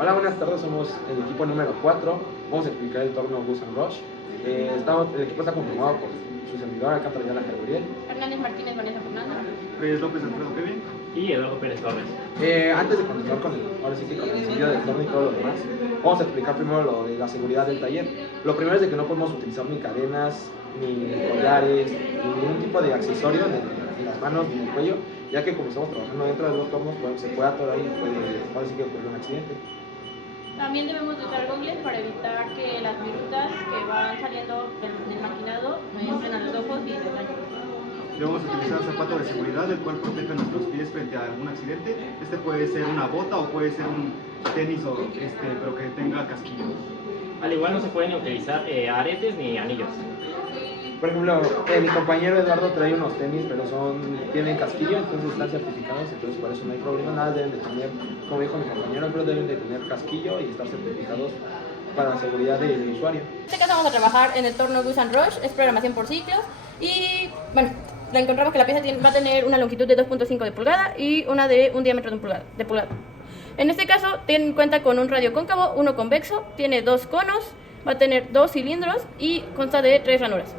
Hola, buenas tardes, somos el equipo número 4. Vamos a explicar el torneo Bus and Rush. El equipo está conformado por su servidor, acá Trayana Gabriel, Hernández Martínez, Vanessa Fernanda, Reyes López, Alfredo Kevin y Eduardo Pérez Torres. Antes de continuar con el sentido del torneo y todo lo demás, vamos a explicar primero lo de la seguridad del taller. Lo primero es de que no podemos utilizar ni cadenas, ni collares, ni ningún tipo de accesorio en las manos ni en el cuello, ya que como estamos trabajando dentro de los tornos, pues, se puede atorar y puede decir que ocurre un accidente. También debemos de usar gogles para evitar que las virutas que van saliendo del maquinado entren a los ojos y se dañen. Debemos utilizar zapatos de seguridad, el cual proteja nuestros pies frente a algún accidente. Este puede ser una bota o puede ser un tenis pero que tenga casquillo. Al igual no se pueden utilizar aretes ni anillos. Por ejemplo, mi compañero Eduardo trae unos tenis, pero tienen casquillo, entonces están certificados, entonces por eso no hay problema. Nada deben de tener, como dijo mi compañero, pero deben de tener casquillo y estar certificados para la seguridad del usuario. En este caso vamos a trabajar en el torno Bus and Rush, es programación por ciclos y bueno, la encontramos que la pieza va a tener una longitud de 2.5 de pulgada y una de un diámetro de pulgada. En este caso cuenta con un radio cóncavo, uno convexo, tiene 2 conos, va a tener 2 cilindros y consta de 3 ranuras.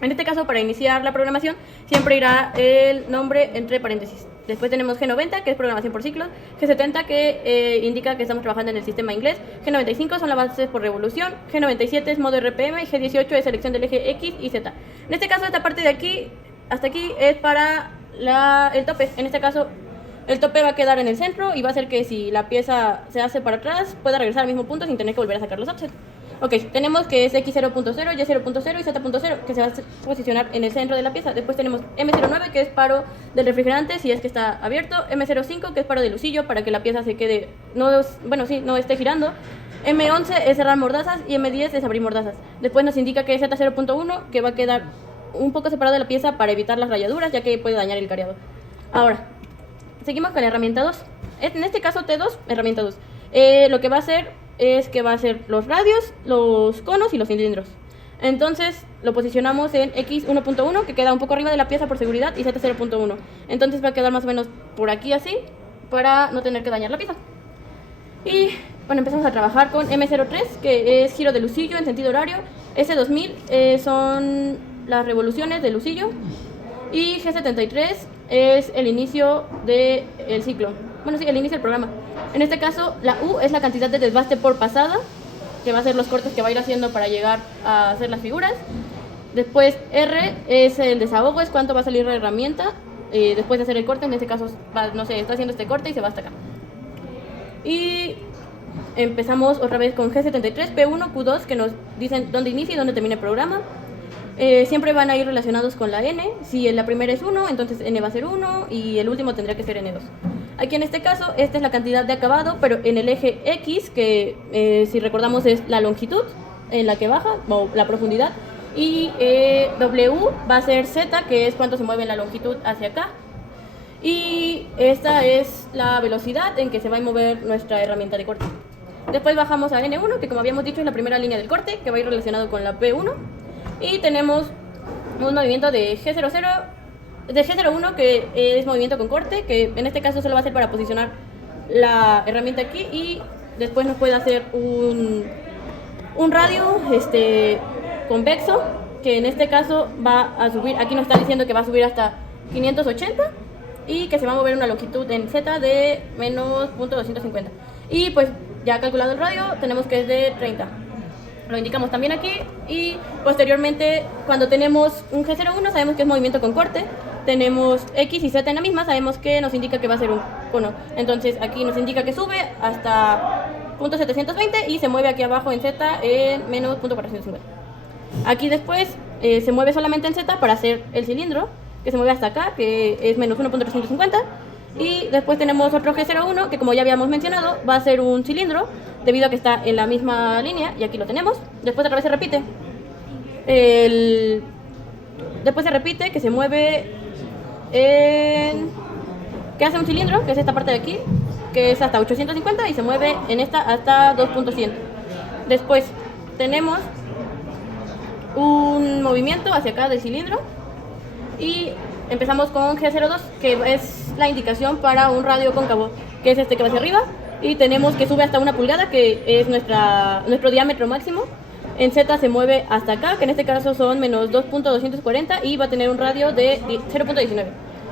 En este caso, para iniciar la programación, siempre irá el nombre entre paréntesis. Después tenemos G90, que es programación por ciclos, G70, que indica que estamos trabajando en el sistema inglés, G95 son las bases por revolución, G97 es modo RPM y G18 es selección del eje X y Z. En este caso, esta parte de aquí, hasta aquí, es para el tope. En este caso, el tope va a quedar en el centro y va a hacer que si la pieza se hace para atrás, pueda regresar al mismo punto sin tener que volver a sacar los offsets. Ok, tenemos que es X0.0, Y0.0 y Z.0, que se va a posicionar en el centro de la pieza. Después tenemos M09, que es paro del refrigerante, si es que está abierto. M05, que es paro del lucillo, para que la pieza se quede, no esté girando. M11 es cerrar mordazas y M10 es abrir mordazas. Después nos indica que es Z0.1, que va a quedar un poco separado de la pieza para evitar las rayaduras, ya que puede dañar el careado. Ahora, seguimos con la herramienta 2. En este caso T2, herramienta 2. Lo que va a hacer es que va a ser los radios, los conos y los cilindros. Entonces lo posicionamos en X1.1, que queda un poco arriba de la pieza por seguridad, y Z0.1. Entonces va a quedar más o menos por aquí así, para no tener que dañar la pieza. Y bueno, empezamos a trabajar con M03, que es giro de lucillo en sentido horario. S2000 son las revoluciones de lucillo. Y G73 es el inicio del ciclo. Bueno, sí, el inicio del programa. En este caso, la U es la cantidad de desbaste por pasada, que va a ser los cortes que va a ir haciendo para llegar a hacer las figuras. Después, R es el desahogo, es cuánto va a salir la herramienta después de hacer el corte. En este caso, está haciendo este corte y se va hasta acá. Y empezamos otra vez con G73, P1, Q2, que nos dicen dónde inicia y dónde termina el programa. Siempre van a ir relacionados con la N. Si la primera es 1, entonces N va a ser 1 y el último tendría que ser N2. Aquí en este caso, esta es la cantidad de acabado, pero en el eje X, que si recordamos es la longitud en la que baja, o la profundidad, y W va a ser Z, que es cuánto se mueve la longitud hacia acá. Y esta es la velocidad en que se va a mover nuestra herramienta de corte. Después bajamos a N1, que como habíamos dicho es la primera línea del corte, que va a ir relacionado con la P1. Y tenemos un movimiento de G01, que es movimiento con corte, que en este caso solo va a ser para posicionar la herramienta aquí, y después nos puede hacer un radio convexo, que en este caso va a subir, aquí nos está diciendo que va a subir hasta 580 y que se va a mover una longitud en Z de menos .250. Y pues ya calculado el radio, tenemos que es de 30. Lo indicamos también aquí, y posteriormente cuando tenemos un G01 sabemos que es movimiento con corte, tenemos X y Z en la misma, sabemos que nos indica que va a ser un cono. Entonces aquí nos indica que sube hasta .720 y se mueve aquí abajo en Z en menos .450. Aquí después se mueve solamente en Z para hacer el cilindro, que se mueve hasta acá, que es menos 1.350. Y después tenemos otro G01, que como ya habíamos mencionado, va a ser un cilindro, debido a que está en la misma línea, y aquí lo tenemos. Después otra vez se repite. Después se repite, que se mueve que hace un cilindro, que es esta parte de aquí, que es hasta 850, y se mueve en esta hasta 2.100. Después tenemos un movimiento hacia acá del cilindro, y empezamos con G02, que es la indicación para un radio cóncavo, que es este que va hacia arriba, y tenemos que sube hasta 1 pulgada, que es nuestro diámetro máximo. En Z se mueve hasta acá, que en este caso son menos 2.240 y va a tener un radio de 0.19.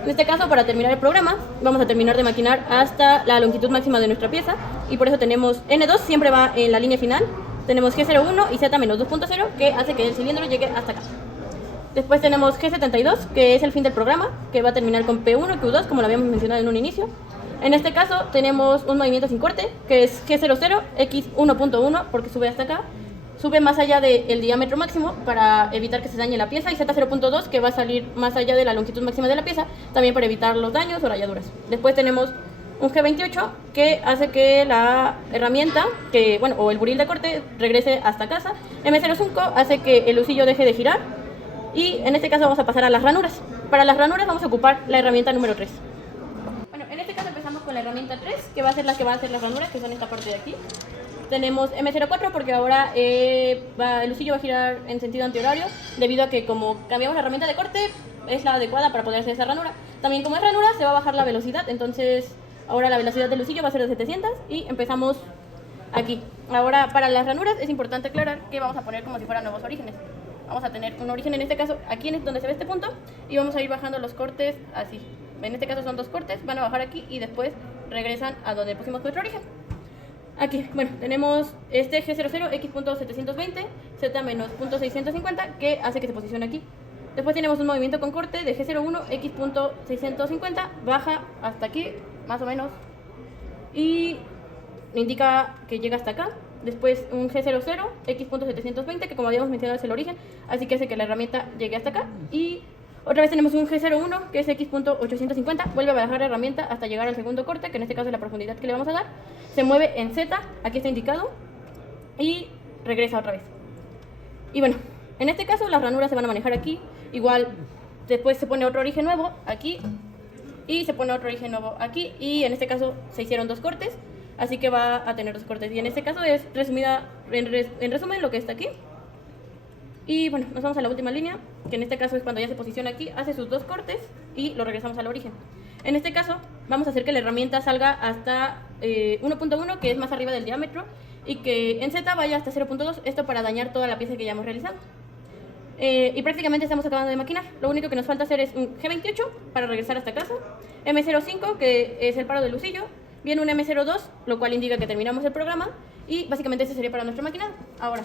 En este caso, para terminar el programa, vamos a terminar de maquinar hasta la longitud máxima de nuestra pieza, y por eso tenemos N2, siempre va en la línea final. Tenemos G01 y Z menos 2.0, que hace que el cilindro llegue hasta acá. Después tenemos G72, que es el fin del programa, que va a terminar con P1 y Q2, como lo habíamos mencionado en un inicio. En este caso tenemos un movimiento sin corte, que es G00, X1.1, porque sube hasta acá. Sube más allá del diámetro máximo para evitar que se dañe la pieza, y Z0.2, que va a salir más allá de la longitud máxima de la pieza, también para evitar los daños o rayaduras. Después tenemos un G28, que hace que la herramienta, o el buril de corte, regrese hasta casa. M05 hace que el husillo deje de girar, y en este caso vamos a pasar a las ranuras. Para las ranuras vamos a ocupar la herramienta número 3. Bueno, en este caso empezamos con la herramienta 3, que va a ser la que van a hacer las ranuras, que son esta parte de aquí. Tenemos M04 porque ahora el husillo va a girar en sentido antihorario, debido a que como cambiamos la herramienta de corte, es la adecuada para poder hacer esa ranura. También como es ranura, se va a bajar la velocidad, entonces ahora la velocidad del husillo va a ser de 700 y empezamos aquí. Ahora, para las ranuras es importante aclarar que vamos a poner como si fueran nuevos orígenes. Vamos a tener un origen, en este caso aquí es donde se ve este punto, y vamos a ir bajando los cortes así. En este caso son 2 cortes, van a bajar aquí y después regresan a donde pusimos nuestro origen. Aquí, tenemos este G00, X.720, Z menos .650, que hace que se posicione aquí. Después tenemos un movimiento con corte de G01, X.650, baja hasta aquí, más o menos, y indica que llega hasta acá. Después un G00, X.720, que como habíamos mencionado es el origen, así que hace que la herramienta llegue hasta acá. Y otra vez tenemos un G01, que es X.850, vuelve a bajar la herramienta hasta llegar al segundo corte, que en este caso es la profundidad que le vamos a dar. Se mueve en Z, aquí está indicado, y regresa otra vez. Y bueno, en este caso las ranuras se van a manejar aquí. Igual, después se pone otro origen nuevo aquí, y se pone otro origen nuevo aquí, y en este caso se hicieron 2 cortes, así que va a tener 2 cortes. Y en este caso es resumida, en resumen, lo que está aquí. Y bueno, nos vamos a la última línea, que en este caso es cuando ya se posiciona aquí, hace sus 2 cortes y lo regresamos al origen. En este caso vamos a hacer que la herramienta salga hasta 1.1, que es más arriba del diámetro, y que en Z vaya hasta 0.2, esto para dañar toda la pieza que ya hemos realizado. Y prácticamente estamos acabando de maquinar. Lo único que nos falta hacer es un G28 para regresar hasta casa, M05, que es el paro del husillo, viene un M02, lo cual indica que terminamos el programa, y básicamente ese sería para nuestro maquinado. Ahora,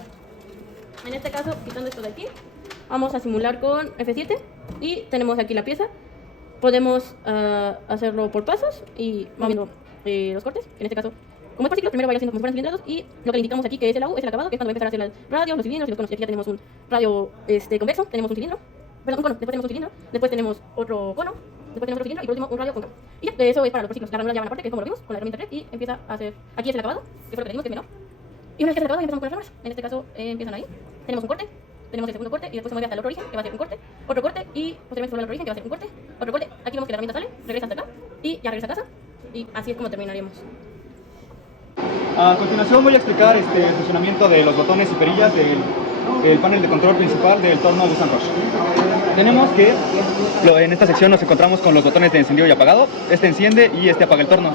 en este caso, quitando esto de aquí, vamos a simular con F7 y tenemos aquí la pieza. Podemos hacerlo por pasos y moviendo los cortes. En este caso, como es por ciclos, primero vaya haciendo como si fueran cilindrados, y lo que le indicamos aquí, que es el AU, es el acabado, que es cuando va a empezar a hacer los radios, los cilindros y los conos. Y aquí ya tenemos un radio convexo, tenemos un cilindro, perdón, un cono, después tenemos un cilindro, después tenemos otro cono, después tenemos otro cilindro y por último un radio cóncavo. Y ya, eso es para los por ciclos. La ranura ya va aparte, que es como lo vimos con la herramienta 3, y empieza a hacer, aquí es el acabado, que fue lo que le dimos, que es menor. Y una vez que es el acabado, empezamos con las ranuras. En este caso, empiezan ahí. Tenemos un corte, tenemos el segundo corte, y después se mueve hasta el otro origen, que va a ser un corte, otro corte, y posteriormente vuelve al origen, que va a ser un corte, otro corte. Aquí vemos que la herramienta sale, regresa hasta acá, y ya regresa a casa, y así es como terminaríamos. A continuación voy a explicar el funcionamiento de los botones y perillas del panel de control principal del torno Busan Rush. Tenemos que, en esta sección nos encontramos con los botones de encendido y apagado. Este enciende y este apaga el torno.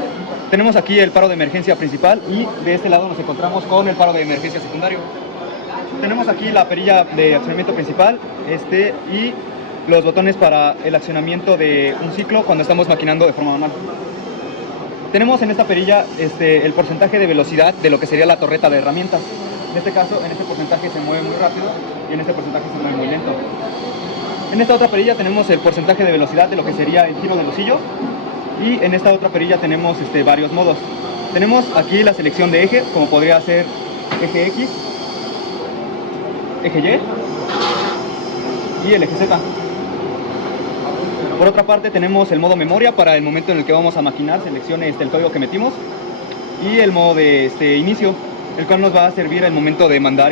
Tenemos aquí el paro de emergencia principal, y de este lado nos encontramos con el paro de emergencia secundario. Tenemos aquí la perilla de accionamiento principal y los botones para el accionamiento de un ciclo cuando estamos maquinando de forma manual. Tenemos en esta perilla el porcentaje de velocidad de lo que sería la torreta de herramientas. En este caso, en este porcentaje se mueve muy rápido y en este porcentaje se mueve muy lento. En esta otra perilla tenemos el porcentaje de velocidad de lo que sería el giro del husillo, y en esta otra perilla tenemos varios modos. Tenemos aquí la selección de eje, como podría ser eje X, eje Y y el eje Z. Por otra parte tenemos el modo memoria para el momento en el que vamos a maquinar, seleccione el código que metimos, y el modo de inicio, el cual nos va a servir al momento de mandar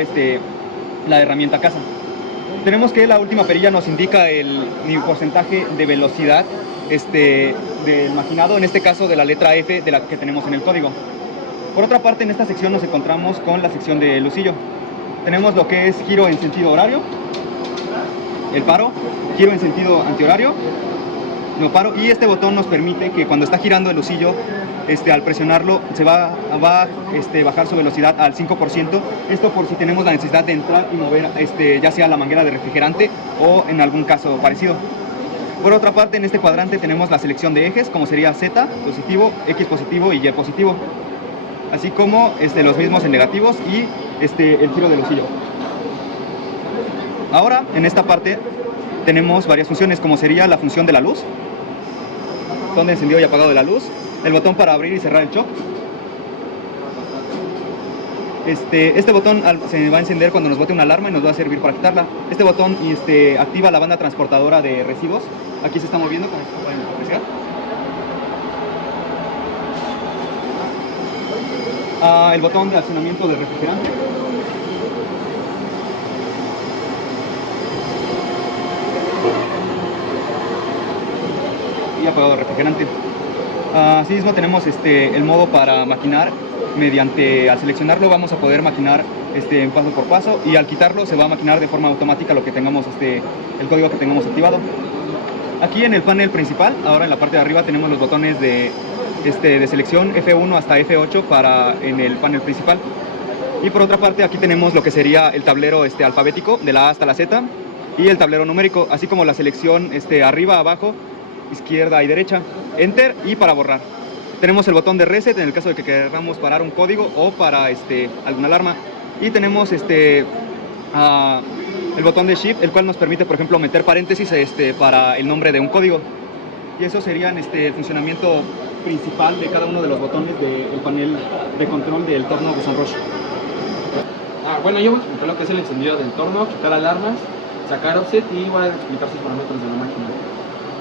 la herramienta a casa. Tenemos que la última perilla nos indica el porcentaje de velocidad del maquinado, en este caso de la letra F de la que tenemos en el código. Por otra parte, en esta sección nos encontramos con la sección del husillo. Tenemos lo que es giro en sentido horario, el paro, giro en sentido antihorario, lo paro, y este botón nos permite que cuando está girando el husillo al presionarlo se va a bajar su velocidad al 5%. Esto por si tenemos la necesidad de entrar y mover ya sea la manguera de refrigerante o en algún caso parecido. Por otra parte, en este cuadrante tenemos la selección de ejes, como sería Z positivo, X positivo y Y positivo, así como los mismos en negativos y el giro del husillo. Ahora, en esta parte tenemos varias funciones, como sería la función de la luz, botón de encendido y apagado de la luz, el botón para abrir y cerrar el shock. Este botón se va a encender cuando nos bote una alarma y nos va a servir para quitarla. Este botón activa la banda transportadora de residuos. Aquí se está moviendo, como pueden apreciar. El botón de accionamiento del refrigerante. Y apagado el refrigerante. Asimismo tenemos el modo para maquinar. Al seleccionarlo vamos a poder maquinar paso por paso, y al quitarlo se va a maquinar de forma automática lo que tengamos el código que tengamos activado. Aquí en el panel principal, ahora en la parte de arriba tenemos los botones de selección F1 hasta F8 en el panel principal. Y por otra parte aquí tenemos lo que sería el tablero alfabético de la A hasta la Z y el tablero numérico, así como la selección arriba, abajo, izquierda y derecha, Enter y para borrar. Tenemos el botón de reset en el caso de que queramos parar un código o para alguna alarma. Y tenemos el botón de Shift, el cual nos permite, por ejemplo, meter paréntesis para el nombre de un código. Y eso serían el funcionamiento principal de cada uno de los botones del panel de control del torno Busan Rush. Bueno, yo voy a explicar lo que es el encendido del torno, quitar alarmas, sacar offset y voy a explicar sus parámetros de la máquina.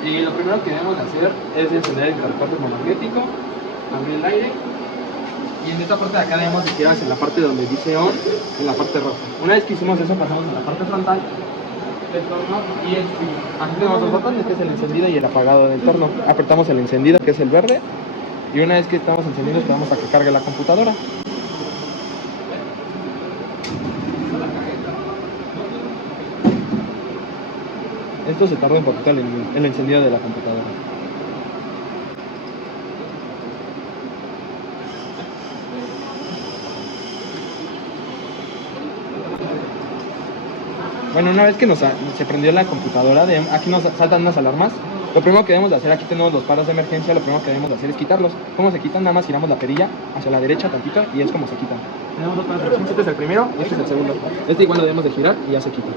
Y lo primero que debemos de hacer es encender el interruptor termomagnético, abrir el aire, y en esta parte de acá debemos de girar hacia la parte donde dice on, en la parte roja. Una vez que hicimos eso, pasamos a la parte frontal del torno y aquí tenemos dos botones, que es el encendido y el apagado del torno. Apretamos el encendido, que es el verde, y una vez que estamos encendidos esperamos a que cargue la computadora. Esto se tarda un poquito en el encendido de la computadora. Bueno, una vez que se prendió la computadora, aquí nos saltan unas alarmas. Lo primero que debemos de hacer, aquí tenemos los paros de emergencia, lo primero que debemos de hacer es quitarlos. ¿Cómo se quitan? Nada más giramos la perilla hacia la derecha tantito y es como se quitan. Tenemos dos paros de emergencia, este es el primero y este es el segundo. Este igual lo debemos de girar y ya se quita.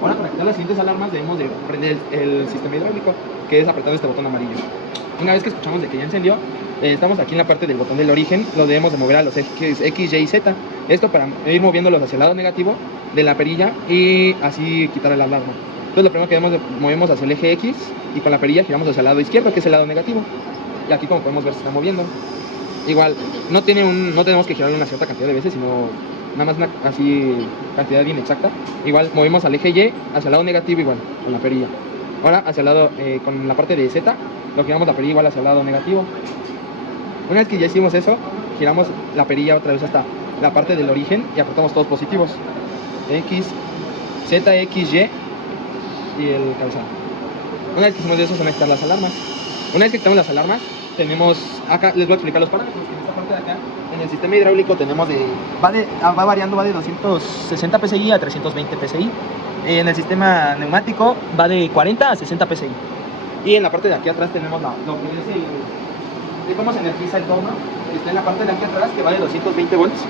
Ahora, para quitar las siguientes alarmas debemos de prender el sistema hidráulico, que es apretar este botón amarillo. Una vez que escuchamos de que ya encendió, estamos aquí en la parte del botón del origen, lo debemos de mover a los ejes X, Y y Z. Esto para ir moviéndolos hacia el lado negativo de la perilla y así quitar la alarma. Entonces lo primero que movemos hacia el eje X y con la perilla giramos hacia el lado izquierdo, que es el lado negativo. Y aquí, como podemos ver, se está moviendo. Igual, no tenemos que girarlo una cierta cantidad de veces, sino nada más una cantidad bien exacta. Igual movemos al eje Y hacia el lado negativo, igual con la perilla. Ahora hacia el lado, con la parte de Z, lo giramos la perilla igual hacia el lado negativo. Una vez que ya hicimos eso, giramos la perilla otra vez hasta la parte del origen y apretamos todos positivos. X, Z, X, Y y el cabezal. Una vez que hicimos eso, se van a quitar las alarmas. Una vez que quitamos las alarmas, tenemos acá, les voy a explicar los parámetros. En esta parte de acá, en el sistema hidráulico tenemos va variando, va de 260 PSI a 320 PSI. En el sistema neumático va de 40 a 60 PSI. Y en la parte de aquí atrás tenemos lo que es cómo se energiza el torno, que está en la parte de aquí atrás, que va de 220 volts.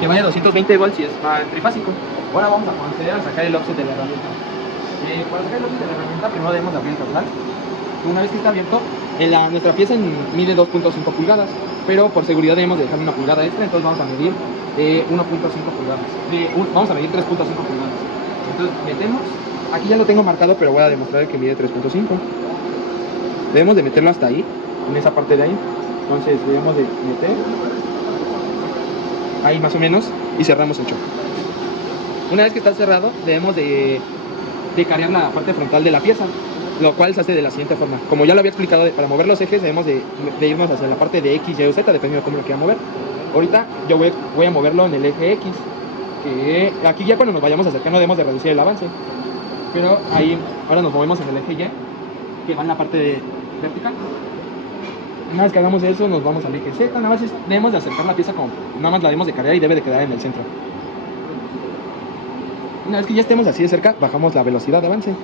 Que vaya a 220 volts y es trifásico. Ahora vamos a proceder a sacar el offset de la herramienta. Para sacar el offset de la herramienta, primero debemos de abrir el caudal. Una vez que está abierto, nuestra pieza mide 2.5 pulgadas, pero por seguridad debemos de dejar una pulgada extra, entonces vamos a medir 1.5 pulgadas. Vamos a medir 3.5 pulgadas. Entonces metemos, aquí ya lo tengo marcado, pero voy a demostrar que mide 3.5. Debemos de meterlo hasta ahí, en esa parte de ahí. Entonces debemos de meter ahí más o menos y cerramos el choque. Una vez que está cerrado, debemos de cargar la parte frontal de la pieza, lo cual se hace de la siguiente forma. Como ya lo había explicado, para mover los ejes debemos de irnos hacia la parte de X, Y o Z, dependiendo de cómo lo quiera mover. Ahorita yo voy a moverlo en el eje X, que aquí ya cuando nos vayamos acercando debemos de reducir el avance. Pero ahí, ahora nos movemos en el eje Y que va en la parte vertical. Una vez que hagamos eso, nos vamos al eje Z. Nada más debemos de acercar la pieza como, nada más la debemos de cargar y debe de quedar en el centro. Una vez que ya estemos así de cerca, bajamos la velocidad de avance.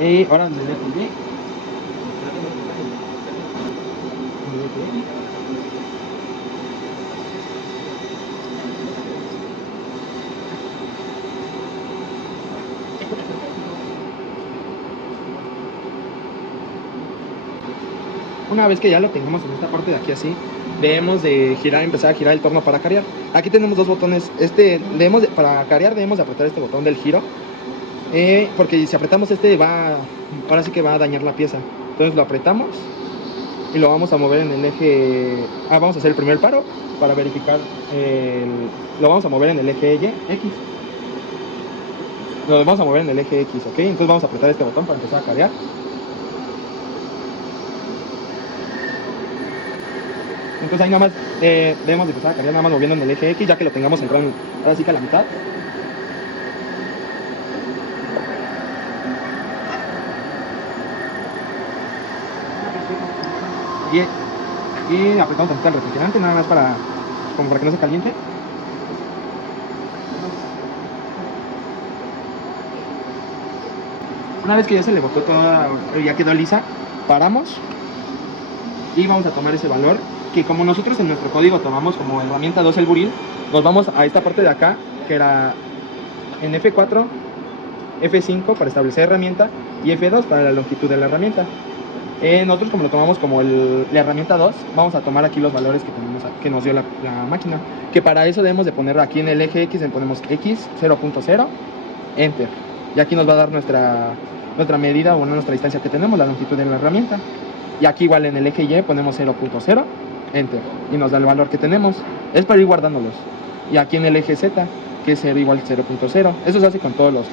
Y ahora en el eje Y. Una vez que ya lo tengamos en esta parte de aquí así, debemos de empezar a girar el torno para carear. Aquí tenemos dos botones. Para carear debemos de apretar este botón del giro, porque si apretamos ahora sí que va a dañar la pieza. Entonces lo apretamos y lo vamos a mover en el eje. Vamos a hacer el primer paro para verificar. Lo vamos a mover en el eje X. Lo vamos a mover en el eje X, ¿ok? Entonces vamos a apretar este botón para empezar a carear. Entonces ahí nada más debemos de empezar a cargar nada más moviendo en el eje X, ya que lo tengamos centrado ahora sí que a la mitad. Y apretamos tantito el refrigerante, nada más como para que no se caliente. Una vez que ya se le botó toda, ya quedó lisa, paramos y vamos a tomar ese valor, que como nosotros en nuestro código tomamos como herramienta 2 el buril, nos vamos a esta parte de acá, que era en F4, F5 para establecer herramienta y F2 para la longitud de la herramienta. Nosotros como lo tomamos como la herramienta 2, vamos a tomar aquí los valores que nos dio la máquina, que para eso debemos de poner aquí en el eje X, ponemos X 0.0, Enter, y aquí nos va a dar nuestra medida o nuestra distancia que tenemos, la longitud de la herramienta. Y aquí igual en el eje Y ponemos 0.0, Enter, y nos da el valor que tenemos. Es para ir guardándolos. Y aquí en el eje Z, que es 0 igual 0.0. Eso se hace con todos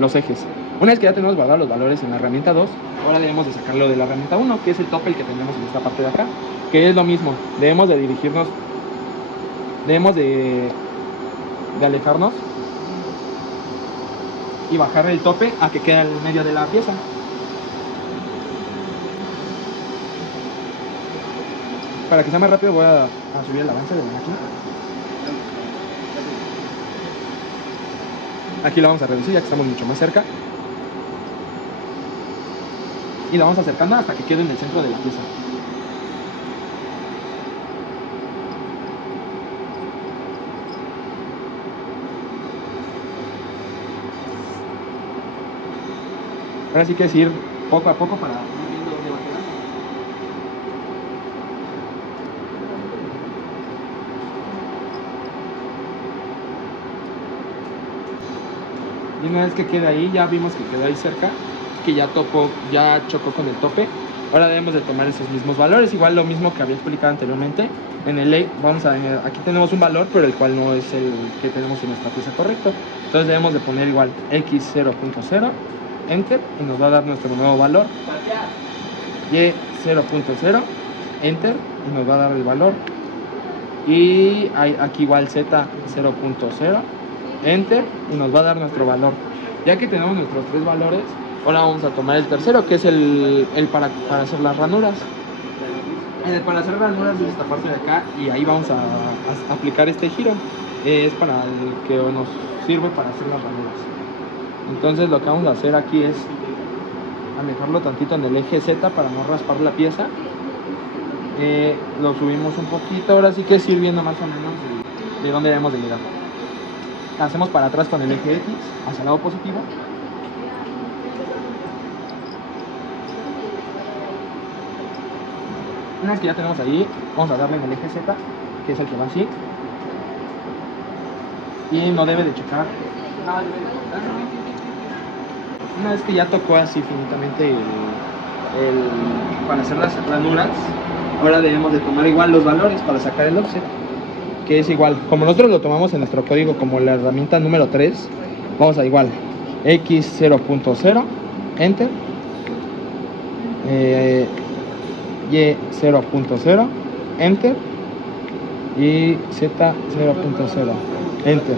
los ejes. Una vez que ya tenemos guardados los valores en la herramienta 2, ahora debemos de sacarlo de la herramienta 1, que es el tope el que tenemos en esta parte de acá, que es lo mismo. Debemos de dirigirnos, debemos de alejarnos y bajar el tope a que quede en medio de la pieza. Para que sea más rápido voy a subir el avance de la máquina. Aquí lo vamos a reducir ya que estamos mucho más cerca. Y lo vamos acercando hasta que quede en el centro de la pieza. Ahora sí que es ir poco a poco para ir viendo dónde va a quedar. Y una vez que queda ahí, ya vimos que quedó ahí cerca, que ya chocó con el tope. Ahora debemos de tomar esos mismos valores, igual lo mismo que había explicado anteriormente. En el aquí tenemos un valor, pero el cual no es el que tenemos en nuestra pieza correcto. Entonces debemos de poner igual X 0.0, Enter, y nos va a dar nuestro nuevo valor. Y 0.0, Enter, y nos va a dar el valor. Y aquí igual Z 0.0, Enter, y nos va a dar nuestro valor. Ya que tenemos nuestros tres valores, ahora vamos a tomar el tercero, que es el para hacer las ranuras. Para hacer ranuras es esta parte de acá, y ahí vamos a aplicar este giro. Es para el que nos sirve para hacer las ranuras. Entonces lo que vamos a hacer aquí es alejarlo tantito en el eje Z para no raspar la pieza. Lo subimos un poquito, ahora sí que es ir viendo más o menos de dónde debemos de llegar. Hacemos para atrás con el eje X hacia el lado positivo. Una vez que ya tenemos ahí, vamos a darle en el eje Z, que es el que va así. Y no debe de chocar. Una vez que ya tocó así finitamente para hacer las ranuras, ahora debemos de tomar igual los valores para sacar el offset, que es igual, como nosotros lo tomamos en nuestro código como la herramienta número 3, vamos a igual X 0.0, Enter, Y 0.0, Enter, y Z 0.0, Enter.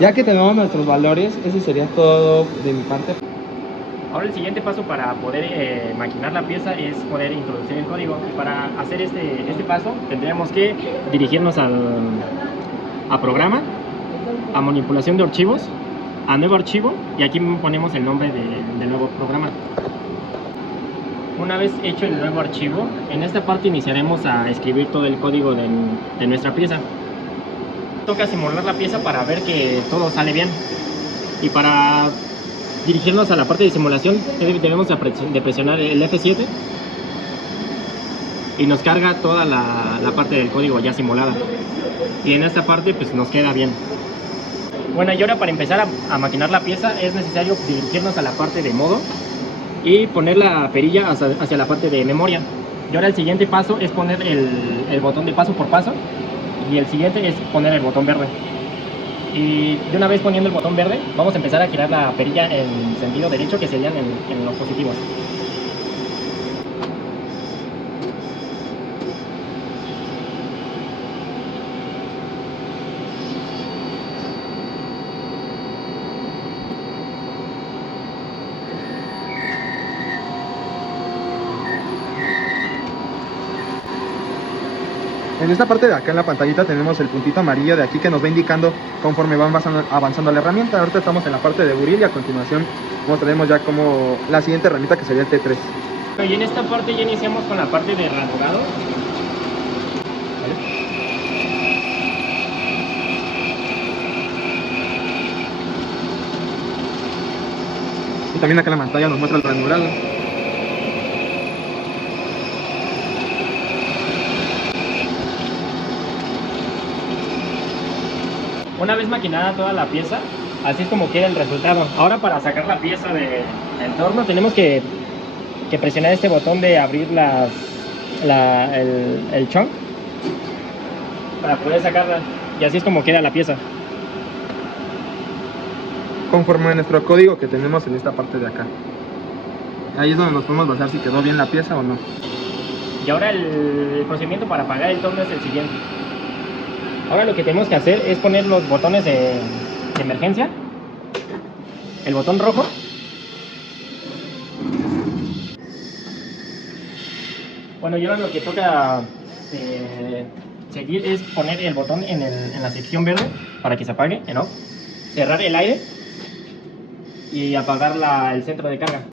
Ya que tenemos nuestros valores, ese sería todo de mi parte. Ahora el siguiente paso para poder maquinar la pieza es poder introducir el código. Y para hacer este paso tendríamos que dirigirnos a programa, a manipulación de archivos, a nuevo archivo, y aquí ponemos el nombre del nuevo programa. Una vez hecho el nuevo archivo, en esta parte iniciaremos a escribir todo el código de nuestra pieza. Toca simular la pieza para ver que todo sale bien. Y para dirigirnos a la parte de simulación debemos de presionar el F7 y nos carga toda la parte del código ya simulada. Y en esta parte pues nos queda bien. Bueno, y ahora para empezar a maquinar la pieza es necesario dirigirnos a la parte de modo y poner la perilla hacia la parte de memoria. Y ahora el siguiente paso es poner el botón de paso por paso, y el siguiente es poner el botón verde. Y de una vez poniendo el botón verde vamos a empezar a girar la perilla en sentido derecho, que serían en los positivos. En esta parte de acá en la pantallita tenemos el puntito amarillo de aquí que nos va indicando conforme va avanzando la herramienta. Ahorita estamos en la parte de buril y a continuación mostraremos ya como la siguiente herramienta, que sería el T3. Y en esta parte ya iniciamos con la parte de ranurado. Y también acá en la pantalla nos muestra el ranurado. Una vez maquinada toda la pieza, así es como queda el resultado. Ahora para sacar la pieza del torno tenemos que presionar este botón de abrir el chunk para poder sacarla, y así es como queda la pieza. Conforme a nuestro código que tenemos en esta parte de acá. Ahí es donde nos podemos basar si quedó bien la pieza o no. Y ahora el procedimiento para apagar el torno es el siguiente. Ahora lo que tenemos que hacer es poner los botones de emergencia, el botón rojo, bueno, y ahora lo que toca seguir es poner el botón en la sección verde para que se apague, en off, cerrar el aire y apagar el centro de carga.